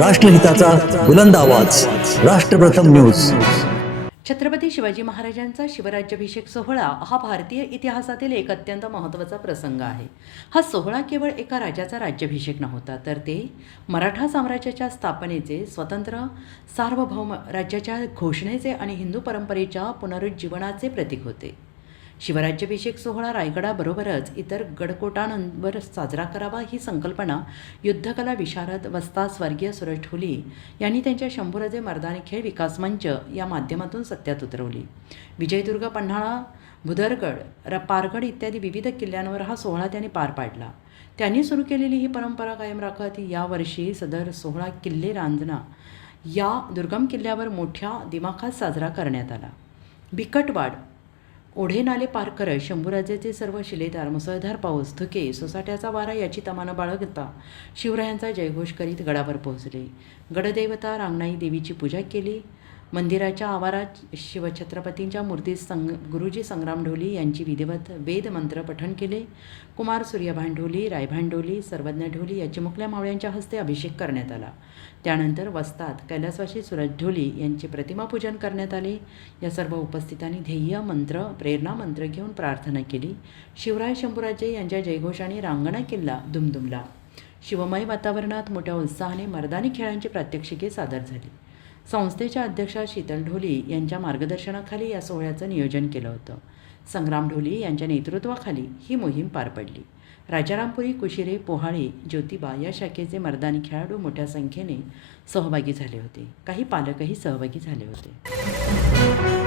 राष्ट्रहिताचा बुलंद आवाज. राष्ट्रप्रथम न्यूज. छत्रपती शिवाजी महाराजांचा शिवराज्याभिषेक सोहळा हा भारतीय इतिहासातील एक अत्यंत महत्त्वाचा प्रसंग आहे. हा सोहळा केवळ एका राजाचा राज्याभिषेक नव्हता तर ते मराठा साम्राज्याच्या स्थापनेचे स्वतंत्र सार्वभौम राज्याच्या घोषणेचे आणि हिंदू परंपरेच्या पुनरुज्जीवनाचे प्रतीक होते. शिवराज्याभिषेक सोहळा रायगडाबरोबरच इतर गडकोटांवर साजरा करावा ही संकल्पना युद्धकला विशारद वस्ता स्वर्गीय सुरेश ढोली यांनी त्यांच्या शंभूराजे मर्दानी खेळ विकास मंच या माध्यमातून सत्यात उतरवली. विजयदुर्ग पन्हाळा भुदरगड र पारगड इत्यादी विविध किल्ल्यांवर हा सोहळा त्यांनी पार पाडला. त्यांनी सुरू केलेली ही परंपरा कायम राखत यावर्षी सदर सोहळा किल्ले रांजना या दुर्गम किल्ल्यावर मोठ्या दिमाखात साजरा करण्यात आला. बिकटवाड ओढे नाले पार करत शंभूराजाचे सर्व शिलेदार मुसळधार पाऊस धुके सोसाट्याचा वारा याची तमानं बाळगता शिवरायांचा जयघोष करीत गडावर पोहोचले. गडदेवता रांगणाई देवीची पूजा केली. मंदिराच्या आवारात शिवछत्रपतींच्या मूर्तीस संग गुरुजी संग्राम ढोली यांची विधिवत वेद मंत्र पठण केले. कुमार सूर्यभान ढोली रायभान ढोली सर्वज्ञ ढोली याची मुकल्या मावळ्यांच्या हस्ते अभिषेक करण्यात आला. त्यानंतर वस्तात कैलासवासी सुरज ढोली यांचे प्रतिमापूजन करण्यात आले. या सर्व उपस्थितांनी ध्येय मंत्र प्रेरणा मंत्र घेऊन प्रार्थना केली. शिवराय शंभूराजे यांच्या जयघोषाने रांगणा किल्ला दुमदुमला. शिवमय वातावरणात मोठ्या उत्साहाने मर्दानी खेळांची प्रात्यक्षिके सादर झाली. संस्थेच्या अध्यक्षा शीतल ढोली यांच्या मार्गदर्शनाखाली या सोहळ्याचं नियोजन केलं होतं. संग्राम ढोली यांच्या नेतृत्वाखाली ही मोहीम पार पडली. राजारामपुरी कुशिरे पोहाळे ज्योतिबा या शाखेचे मर्दानी खेळाडू मोठ्या संख्येने सहभागी झाले होते. काही पालकही सहभागी झाले होते.